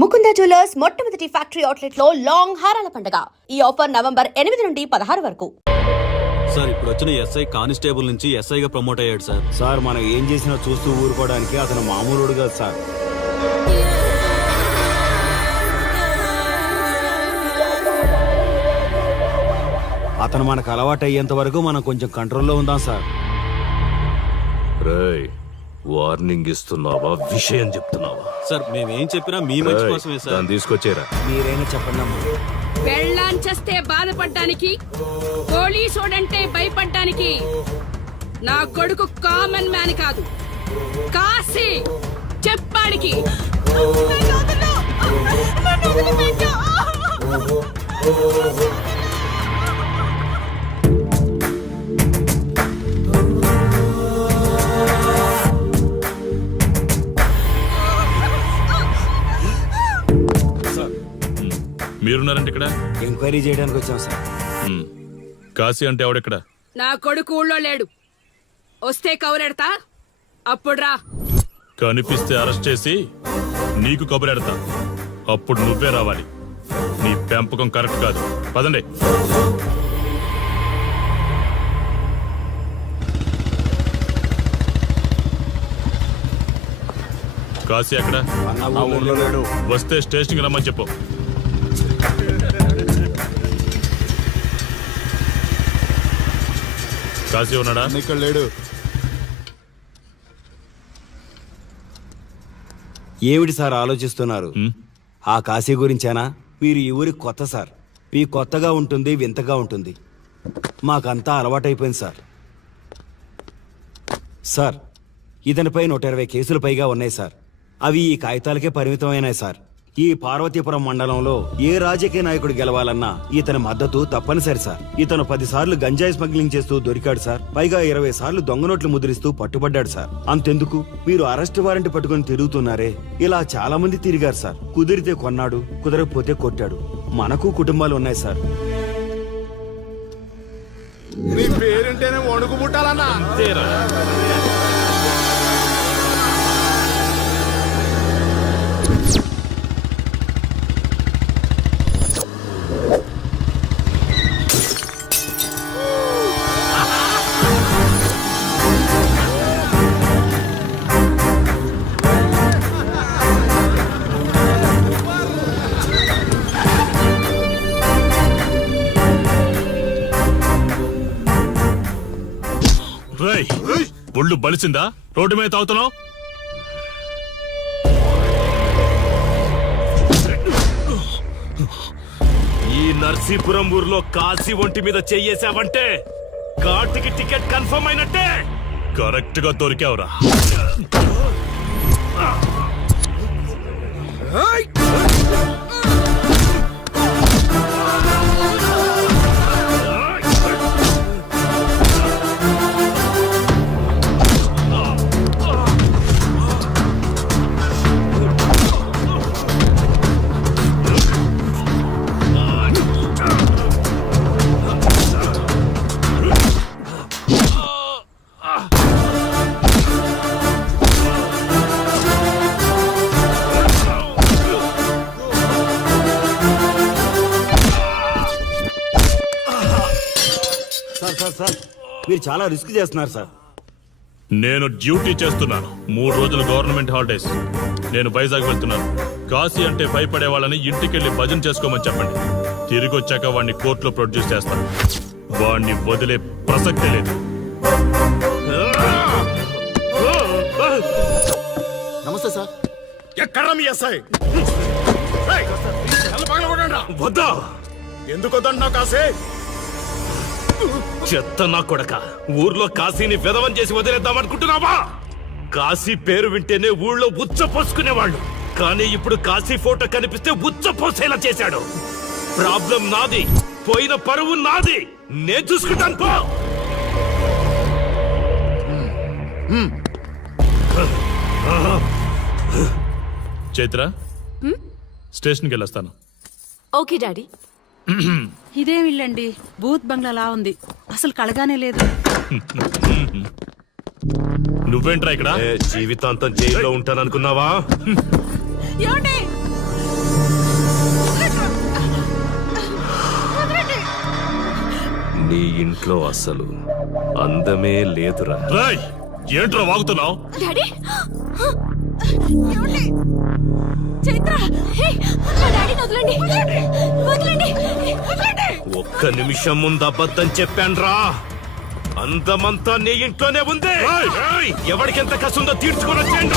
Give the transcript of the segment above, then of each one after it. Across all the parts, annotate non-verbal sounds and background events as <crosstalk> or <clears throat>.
Mukunda jewellers మొట్టమొదటి factory అవుట్లెట్లో long హారాల పండుగ. ఈ ఆఫర్ నవంబర్ ఎనిమిది నుండి పదహారు వరకు. సార్ ఇప్పుడు వచ్చిన ఎస్ఐ కానిస్టేబుల్ నుంచి ఎస్ఐగా ప్రమోట్ అయ్యాడు సార్. సార్ మనం ఏం చేసినా చూస్తూ ఊరుకోవడానికి అతను మామూలుడు కాదు సార్. అతను మనకు అలవాటు అయ్యేంత వరకు మనం కొంచెం కంట్రోల్లో ఉందాం సార్. రేయ్ వార్నింగ్ ఇస్తున్నావా విషయం చెప్తున్నావా సార్ మేమేం చెప్పినా మీ మంచి కోసమే సార్ దాన్ని తీసుకొచ్చేరా మీరైనా చెప్పండి అమ్మా పెళ్ళాంచేస్తే బాధపడ్డానికి పోలీసోడంటే భయపడ్డానికి నా కొడుకు కామన్ మ్యాన్ కాదు కాశీ చెప్పాడికి మీరున్నారంటే ఇక్కడ? ఎంక్వైరీ చేయడానికి వచ్చాం సార్. మ్. కాశీ అంటే ఎవడెక్కడ? నా కొడుకు ఊళ్ళో లేడు. వస్తే కౌరెడతా అప్పుడు రా. కనిపిస్తే అరెస్ట్ చేసి నీకు కబురెడతా. అప్పుడు నువ్వే రావాలి. నీ పెంపకం కరెక్ట్ కాదు. పదండి. కాశీ అక్కడ అన్న ఊర్లో లేడు. వస్తే స్టేషన్కి రమ్మని చెప్పు. కాశీ ఉన్నాడా? ఇక్కడ లేడు. ఏమిటి సార్ ఆలోచిస్తున్నారు? ఆ కాశీ గురించేనా? మీరు ఈ ఊరికి కొత్త సార్. మీ కొత్తగా ఉంటుంది వింతగా ఉంటుంది. మాకంతా అలవాటైపోయింది సార్. సార్ ఇతనిపై నూట ఇరవై కేసులు పైగా ఉన్నాయి సార్. అవి ఈ కాగితాలకే పరిమితమైనాయి సార్. ఈ పార్వతీపురం మండలంలో ఏ రాజకీయ నాయకుడు గెలవాలన్నా ఇతని మద్దతు తప్పనిసరి సార్. ఇతను పదిసార్లు గంజాయి స్మగ్లింగ్ చేస్తూ దొరికాడు సార్. పైగా ఇరవై సార్లు దొంగ నోట్లు ముద్రిస్తూ పట్టుబడ్డాడు సార్. అంతెందుకు? మీరు అరెస్ట్ వారెంట్ పట్టుకుని తిరుగుతున్నారే. ఇలా చాలా మంది తిరిగారు సార్. కుదిరితే కొన్నాడు కుదరకపోతే కొట్టాడు. మనకు కుటుంబాలు ఉన్నాయి సార్. నీ పేరుంటేనే వణుకు పుట్టాలన్నా బలిసిందా? రోడ్డు మీద తాగుతున్నావు? ఈ నర్సీపురం ఊర్లో కాశీ ఒంటి మీద చెయ్యేసావంటే ఘాటికి టికెట్ కన్ఫర్మ్ అయినట్టే. కరెక్ట్గా దొరికావురా సార్ మీరు చాలా రిస్క్ చేస్తున్నారు సార్ నేను డ్యూటీ చేస్తున్నాను మూడు రోజులు గవర్నమెంట్ హాలిడేస్ నేను వైజాగ్ వెళ్తున్నాను కాశీ అంటే భయపడే వాళ్ళని ఇంటికెళ్ళి భజన చేసుకోమని చెప్పండి తిరిగి వచ్చాక వాడిని కోర్టులో ప్రొడ్యూస్ చేస్తాను వాడిని వదిలే ప్రసక్తే లేదు నమస్తే సార్ ఎక్కడ మీ ఎస్ఐ వద్దా ఎందుకు వద్దంటున్నావు కాసే చెత్త నా కొడక. ఊర్లో కాశీని విధవం చేసి వదిలేద్దామనుకుంటున్నావా కాశీ పేరు వింటేనే ఊళ్ళో ఉచ్చ పోసుకునేవాళ్ళు కానీ ఇప్పుడు కాశీ ఫోటో కనిపిస్తే ఉచ్చ పోసేలా చేశాడు. ప్రాబ్లం నాది. పోయిన పరువు నాది. నేను చూసుకుంటాను పో! చైత్ర స్టేషన్కి వెళ్ళొస్తాను. Okay daddy. <clears throat> ఇదేం బూత్ బంగ్లా బంగ్లాలా ఉంది. అసలు కళగానే లేదు. నువ్వేంట్రా ఇక్కడ? జీవితాంతం జైల్లో ఉంటాననుకున్నావా? అనుకున్నావా నీ ఇంట్లో అసలు అందమే లేదురా. ఏంట్రా వాగుతున్నావు? డాడీ? చైత్ర హే, నా డాడీని వదలండి. వదలండి. వదలండి. ఒక్క నిమిషం ముందు అబద్ధం చెప్పాన్రా. అందమంతా నీ ఇంట్లోనే ఉంది! ఎవరికెంత కసుందో తీర్చుకొని వచ్చేయండి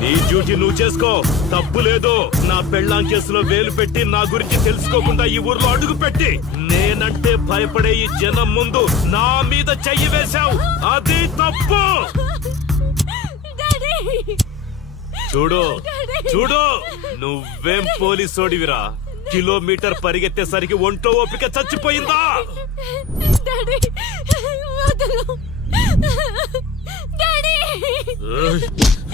నీ డ్యూటీ నువ్వు చేసుకో. తప్పు లేదు. నా పెళ్ళాం కేసులో వేలు పెట్టి నా గురించి తెలుసుకోకుండా ఈ ఊర్లో అడుగు పెట్టి నేనంటే భయపడే ఈ జనం ముందు నా మీద చెయ్యి వేశావు. అది తప్పు. చూడు చూడు. నువ్వేం పోలీసోడివిరా? కిలోమీటర్ పరిగెత్తేసరికి ఒంట్లో ఓపిక చచ్చిపోయిందా? డాడీ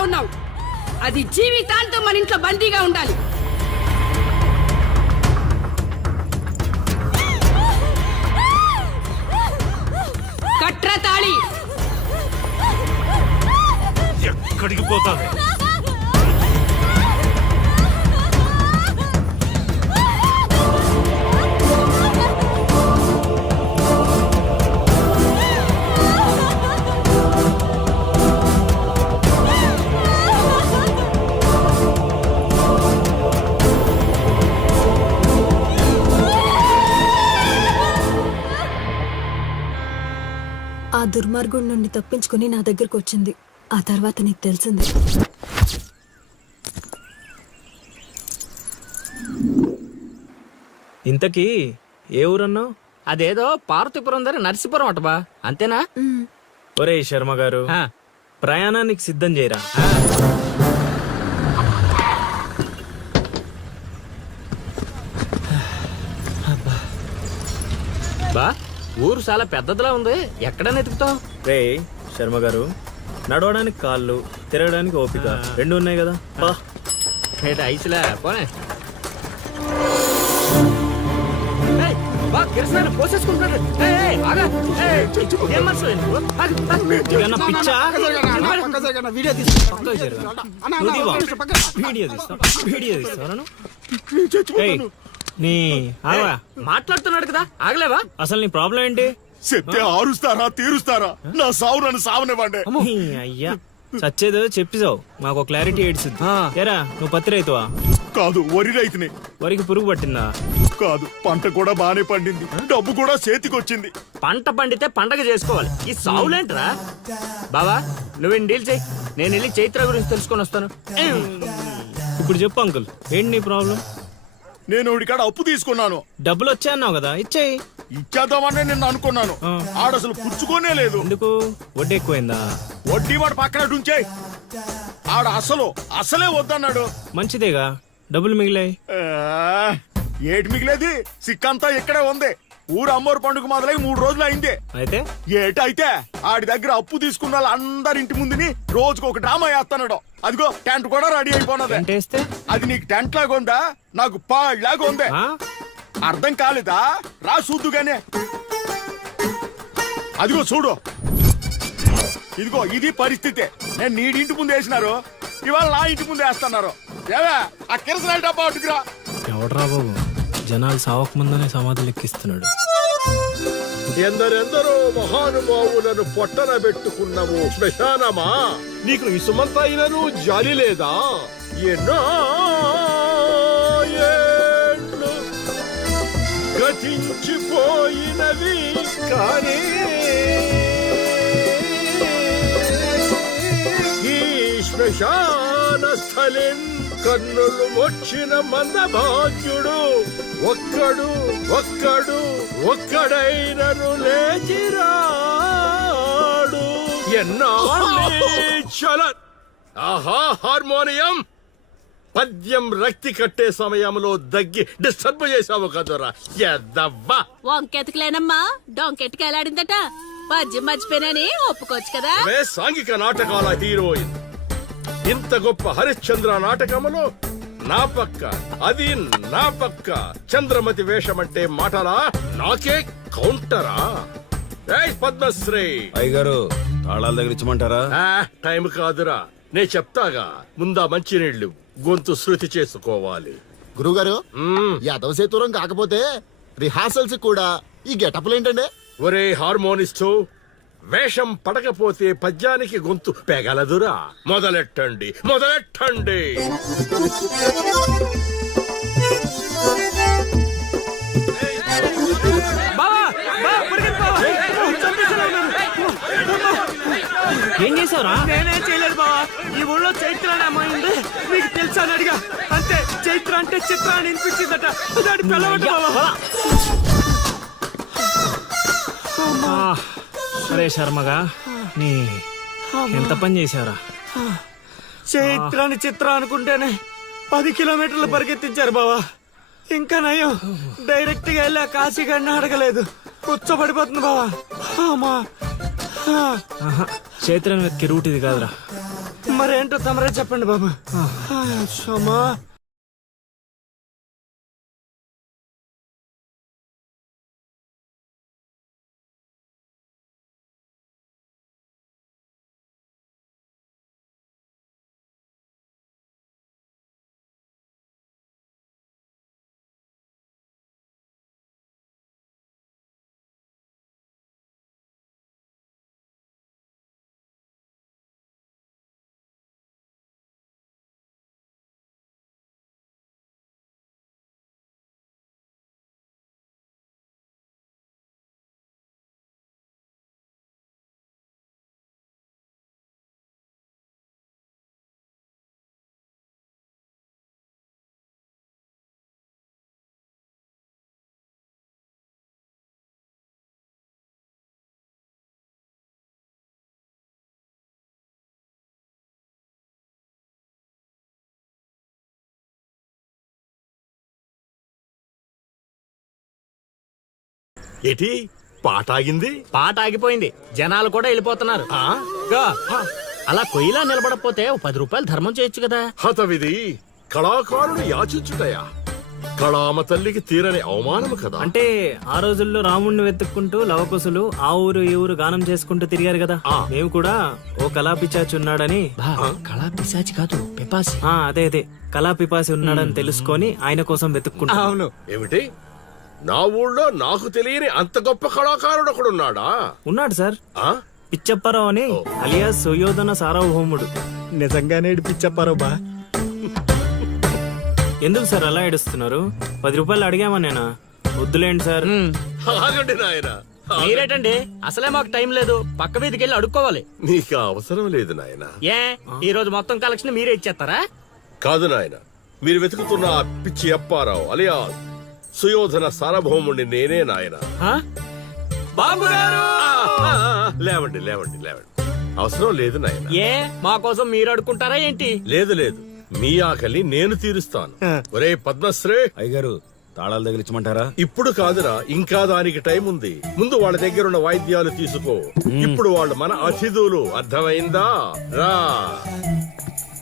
ఉన్నావు. అది జీవితాంతం మన ఇంట్లో బందీగా ఉండాలి. దుర్మార్గుడి నుండి తప్పించుకుని నా దగ్గరకు వచ్చింది. ఆ తర్వాత నీకు తెలిసింది. ఇంతకీ ఏ ఊరన్నావు అదేదో పార్వతీపురం దగ్గర నరసీపురం అటబా అంతేనా? ఒరే శర్మ గారు ప్రయాణానికి సిద్ధం చేయరా? బా. ఊరు చాలా పెద్దదిలా ఉంది ఎక్కడ ఎతుకుతావు రే శర్మ గారు నడవడానికి కాళ్ళు తిరగడానికి ఓపిక రెండు ఉన్నాయి కదా ఐసులా పోనే ఏయ్, బా, కిరసనాయిలు పోసేసుకుంటున్నాడు. ఏయ్, ఏయ్, ఆగా. ఏయ్, ఏం మనుషులు నువ్వు? ఆగు, ఆగు. ఇదేమన్నా పిచ్చా? వీడియో. నువ్వు? వీడియో తీస్తా వీడియో తీస్తావా నన్ను? ఏయ్, నీ ఆగవా? మాట్లాడుతున్నాడు కదా ఆగలేవా? అసలు నీ ప్రాబ్లం ఏంటి? చెప్తే ఆరుస్తారా తీరుస్తారా? నా సావు నన్ను సావనివ్వండి నీ అయ్యా. చచ్చేదో చెప్పిసావు మాకు క్లారిటీ ఏడ్చుద్ది ఏరా నువ్వు పత్తి రైతువా? కాదు వరి రైతుని. వరికి పురుగు పట్టిందా? కాదు పంట కూడా బానే పండింది. డబ్బు కూడా చేతికొచ్చింది. పంట పండితే పండగ చేసుకోవాలి. ఈ సావులేంట్రా? బావా నువ్వేం డీల్ చేయి. నేను వెళ్ళి చైత్ర గురించి తెలుసుకొని వస్తాను. ఇప్పుడు చెప్పు అంకుల్ ఏంటి నీ ప్రాబ్లం నేను ఇడికాడ అప్పు తీసుకున్నాను. డబ్బులు వచ్చాయన్నావు కదా ఇచ్చేయి. ఇచ్చేద్దామని నిన్ను అనుకున్నాను. ఆడసలు పుచ్చుకోనే లేదు. ఎందుకు? వడ్డీ ఎక్కువైందా? వడ్డీ వాడు పక్కన ఉంచే ఆడ అసలు అసలే వద్దన్నాడు. మంచిదేగా డబ్బులు మిగిలాయి. ఆ, ఏటి మిగిలేది? సిక్కంతా ఇక్కడే ఉంది. ఊరు అమ్మోరు పండుగ మొదలై మూడు రోజులు అయింది. అయితే? ఏటైతే ఆడి దగ్గర అప్పు తీసుకున్న వాళ్ళందరి ఇంటి ముందుని రోజుకు ఒక డ్రామా వేస్తున్నాడు అదిగో టెంట్ కూడా రెడీ అయిపోయినది వేస్తే? అది నీకు టెంట్ లాగా ఉందా? నాకు పాళ్ళలాగా ఉంది. ఆ? అర్థం కాలేదా? రా చూద్దుగానే అదిగో చూడు. ఇదిగో ఇది పరిస్థితి. నేను నీడి ఇంటి ముందు వేసినారు ఇవాళ నా ఇంటి ముందు వేస్తున్నారు. ఏవే ఆ కిరసనాయి డబ్బా ఎవడరా బాబు? జనాలు సావకముందనే సమాధులు ఎక్కిస్తున్నాడు ఎందరెందరో మహానుభావులను పొట్టన పెట్టుకున్నావు శ్మశానమా నీకు విసుమంతైనను జాలి లేదా? ఎన్నో ఏండ్లు గతించిపోయినవి కానీ ఈ శ్మశాన స్థలిన్ కన్నులు మొచ్చిన మంద భాగ్యుడు ఒక్కడు ఒక్కడు ఒక్కడైనను లేచిరాడు. చల. ఆహా హార్మోనియం. పద్యం రక్తి కట్టే సమయంలో దగ్గి డిస్టర్బ్ చేసావు కదరా. ఎద్దవ్వా. వంకెతకలేనమ్మా డొంకెట్టుకు ఎలాడిందట పద్యం మర్చిపోయినని ఒప్పుకోవచ్చు కదా. సాంఘిక నాటకాల హీరోయిన్. ఇంత గొప్ప హరిశ్చంద్ర నాటకములో నా పక్క అది నా పక్క. చంద్రమతి వేషమంటే మాటలా? నాకే కౌంటరా? ఏయ్ పద్మశ్రీ! అయ్యగారు తాళాల దగ్గర ఇచ్చమంటారా? ఆ, టైం కాదురా. నే చెప్తాగా ముందా మంచినీళ్ళు గొంతు శృతి చేసుకోవాలి. గురుగారు. యాదవ సేతురం కాకపోతే రిహార్సల్స్ కూడా ఈ గెటప్లు ఏంటండి? ఒరే హార్మోనిస్టు వేషం పడకపోతే పద్యానికి గొంతు పెగలదురా. మొదలెట్టండి మొదలెట్టండి. ఏం చేసావురా నేనే చేయలేదు బావా. ఈ ఊళ్ళో చైత్ర అనే అమ్మాయి ఉంది నీకు తెలుసా అని అడిగా. అంతే చైత్ర అంటే చిత్ర అని వినిపించిందట. దాని పిల్లవట బావా. అరే శర్మగా నీ ఎంత పని చేశారా చైత్రాన్ని చిత్ర అనుకుంటేనే పది కిలోమీటర్లు పరిగెత్తించారు బావా. ఇంకా నయం. డైరెక్ట్గా వెళ్ళా కాశీగాడిని అడగలేదు. కూర్చోబడిపోతుంది బావా. అమ్మా. ఆ, చైత్రన్ వెతికి రూట్ ఇది కాదురా. మరేంటో తమరే చెప్పండి బాబు. అమ్మా ఏటి? పాట ఆగింది? పాట ఆగిపోయింది. జనాలు కూడా వెళ్ళిపోతున్నారు. అలా కొయ్యిలా నిలబడకపోతే ఓ పది రూపాయలు ధర్మం చేయొచ్చు కదా. హతవిధి కళాకారుడు యాచించుటయా? కళామ తల్లికి తీరని అవమానము కదా. అంటే ఆ రోజుల్లో రాముణ్ణి వెతుక్కుంటూ లవకుశులు ఆ ఊరు ఈ ఊరు గానం చేసుకుంటూ తిరిగారు కదా. మేము కూడా ఓ కళా పిశాచి ఉన్నాడని కళా పిశాచి కాదు పిపాసి. అదే అదే. కళా పిపాసి ఉన్నాడని తెలుసుకొని ఆయన కోసం వెతుక్కుంటాం. అవును. ఏమిటి? నా ఊళ్ళో నాకు తెలియని అంత గొప్ప కళాకారుడు ఒకడున్నాడా? ఉన్నాడు సార్. ఆ? పిచ్చప్పారావు అని అలియాస్ సుయోధన సార్వభౌముడు. నిజంగానే పిచ్చప్పారు బా. ఎందుకు సార్ అలా ఏడుస్తున్నారు? పది రూపాయలు అడిగామా నేనా? వద్దులేండి సార్. ఆగండి నాయన. మీరేటండి? అసలే మాకు టైం లేదు. పక్క వీధికి వెళ్ళి అడుక్కోవాలి. నీకు ఆ అవసరం లేదు నాయన. ఏ? ఈ రోజు మొత్తం కలెక్షన్ మీరే ఇచ్చేస్తారా? కాదు నాయన. మీరు వెతుకుతున్న ఆ పిచ్చి అప్పారావు అలియా సుయోధన సార్వభౌముణ్ణి నేనే నాయన. ఆ? బాబు గారు లేవండి లేవండి లేవండి. అవసరం లేదు నాయన. ఏ? మా కోసం మీరు అడుకుంటారా ఏంటి? లేదు లేదు. మీ ఆకలి నేను తీరుస్తాను. ఒరే పద్మశ్రీ! అయ్యగారు తాళాలు తగిలించమంటారా ఇప్పుడు కాదురా ఇంకా దానికి టైం ఉంది. ముందు వాళ్ళ దగ్గర ఉన్న వాయిద్యాలు తీసుకో. ఇప్పుడు వాళ్ళు మన అతిథులు. అర్థమైందా? రా.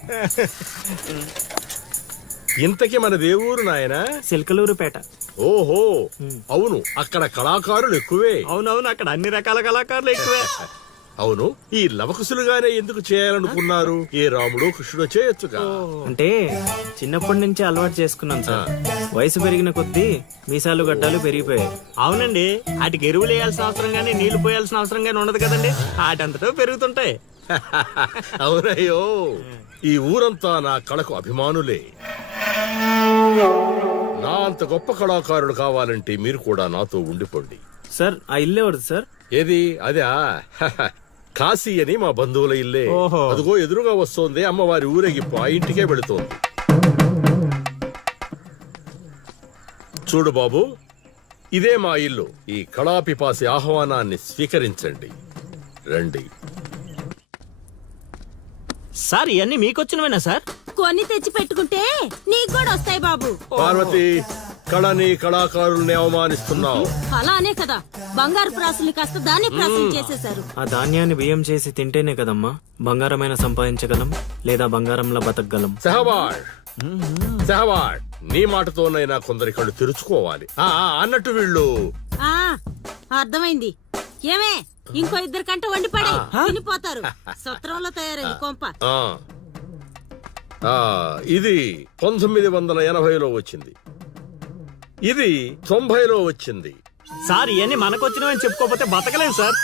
<laughs> ఇంతకీ మన దేవురు నాయనా? సిల్కలూరుపేట. ఓహో అవును అక్కడ కళాకారులు ఎక్కువే. అవునవును అక్కడ అన్ని రకాల కళాకారులు ఎక్కువే. అవును ఈ లవకుశులుగానే ఎందుకు చేయాలనుకున్నారు? ఏ రాముడు కృష్ణుడు చేయొచ్చుగా. అంటే చిన్నప్పటి నుంచి అలవాటు చేసుకున్నాను సార్. వయసు పెరిగిన కొద్దీ మీసాలు గడ్డాలు పెరిగిపోయాయి. అవునండి వాటికి ఎరువులు వేయాల్సిన అవసరం గానీ నీళ్ళు పోయాల్సిన అవసరం గానీ ఉండదు కదండి. వాటంతటో పెరుగుతుంటాయి. <laughs> అవునయ్యో ఈ ఊరంతా నా కళకు అభిమానులే. నా అంత గొప్ప కళాకారుడు కావాలంటే మీరు కూడా నాతో ఉండిపోండి. సార్ ఆ ఇల్లు ఎవరిది సార్? ఏది? అదా కాశీ అని మా బంధువుల ఇల్లే. ఓహో. అదిగో ఎదురుగా వస్తోంది అమ్మవారి ఊరేగింపు. ఆ ఇంటికే వెళుతోంది. చూడు బాబు ఇదే మా ఇల్లు. ఈ కళాపిపాసి ఆహ్వానాన్ని స్వీకరించండి. రండి. సార్ ఇవన్నీ మీకొచ్చినవేనా సార్? కొన్ని తెచ్చి పెట్టుకుంటే నీకు కూడా వస్తాయి బాబు. పార్వతి కళని కళాకారుల్ని అవమానిస్తున్నావు. అలానే కదా. బంగారు ప్రాసుల్ని కాస్త దాన్ని ప్రాసులు చేసేశారు. ఆ ధాన్యాన్ని బియ్యం చేసి తింటేనే కదమ్మా. బంగారమైన సంపాదించగలం లేదా బంగారంలో బతకగలం? సెహబాడ్ సెహబాడ్ నీ మాటతోనైనా కొందరి కళ్ళు తెరుచుకోవాలి. ఆ, ఆ, అన్నట్టు వీళ్ళు. ఆ అర్థమైంది. ఏమే ఇంకో ఇద్దరు కంట వండి పడే తినిపోతారు. సత్రంలో తయారైంది కొంప. ఆ, ఇది పంతొమ్మిది వందల ఎనభైలో వచ్చింది. ఇది తొంభైలో వచ్చింది. సార్ ఇవన్నీ మనకొచ్చినవని చెప్పుకోకపోతే బతకలేం సార్.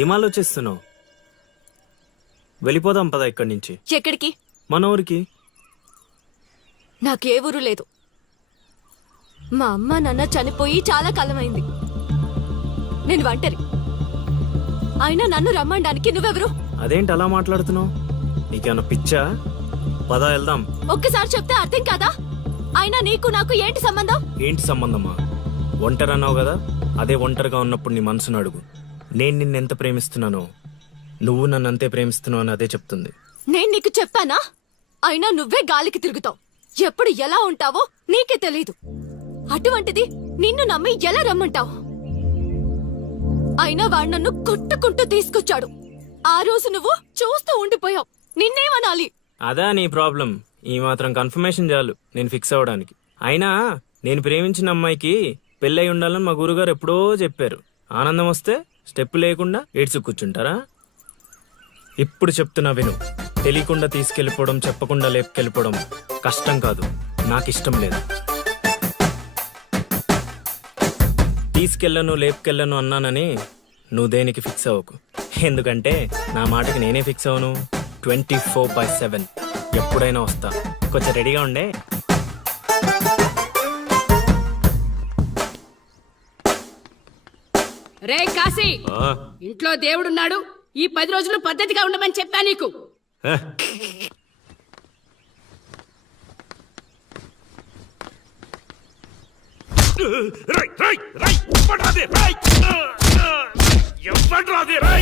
ఏం ఆలోచిస్తున్నావు వెళ్ళిపోదాం పద ఇక్కడి నుంచి. ఎక్కడికి? మన ఊరికి. నాకే ఊరు లేదు. మా అమ్మ నాన్న చనిపోయి చాలా కాలమైంది. నేను ఒంటరి. అయినా నన్ను రమ్మండానికి నువ్వెవరు? అదేంటి అలా మాట్లాడుతున్నావు? నీకేమన్నా పిచ్చా? పద వెళ్దాం. ఒక్కసారి చెప్తే అర్థం కాదా? అయినా నీకు నాకు ఏంటి సంబంధం? ఏంటి సంబంధమా? ఒంటరి అన్నావు కదా అదే ఒంటరిగా ఉన్నప్పుడు నీ మనసును అడుగు. నేను నిన్ను ఎంత ప్రేమిస్తున్నానో నువ్వు నన్ను అంతే ప్రేమిస్తున్నావు అని అదే చెప్తుంది. నేను నీకు చెప్పానా? అయినా నువ్వే గాలికి తిరుగుతావు. ఎప్పుడు ఎలా ఉంటావో నీకే తెలీదు. అటువంటిది నిన్ను నమ్మి ఎలా రమ్మంటావు? అయినా వాడు నన్ను కొట్టుకుంటూ తీసుకొచ్చాడు. ఆ రోజు నువ్వు చూస్తూ ఉండిపోయావు. నిన్నేమనాలి? అదా నీ ప్రాబ్లం. ఈ మాత్రం కన్ఫర్మేషన్ చాలు నేను ఫిక్స్ అవ్వడానికి అయినా నేను ప్రేమించిన అమ్మాయికి పెళ్ళై ఉండాలని మా గురుగారు ఎప్పుడో చెప్పారు. ఆనందం వస్తే స్టెప్ లేకుండా ఏడ్చు కూర్చుంటారా? ఇప్పుడు చెప్తున్నా విను. తెలియకుండా తీసుకెళ్ళిపోవడం చెప్పకుండా లేపుకెళ్ళిపోవడం కష్టం కాదు. నాకు ఇష్టం లేదు. తీసుకెళ్ళను లేపుకెళ్ళను అన్నానని నువ్వు దేనికి ఫిక్స్ అవ్వకు. ఎందుకంటే నా మాటకి నేనే ఫిక్స్ అవ్వను ట్వంటీ ఫోర్ బై సెవెన్. ఎప్పుడైనా వస్తా. కొంచెం రెడీగా ఉండే. రే కాశీ! ఇంట్లో దేవుడున్నాడు. ఈ పది రోజులు పద్ధతిగా ఉండమని చెప్పా నీకు. రై రై రై రై రై రై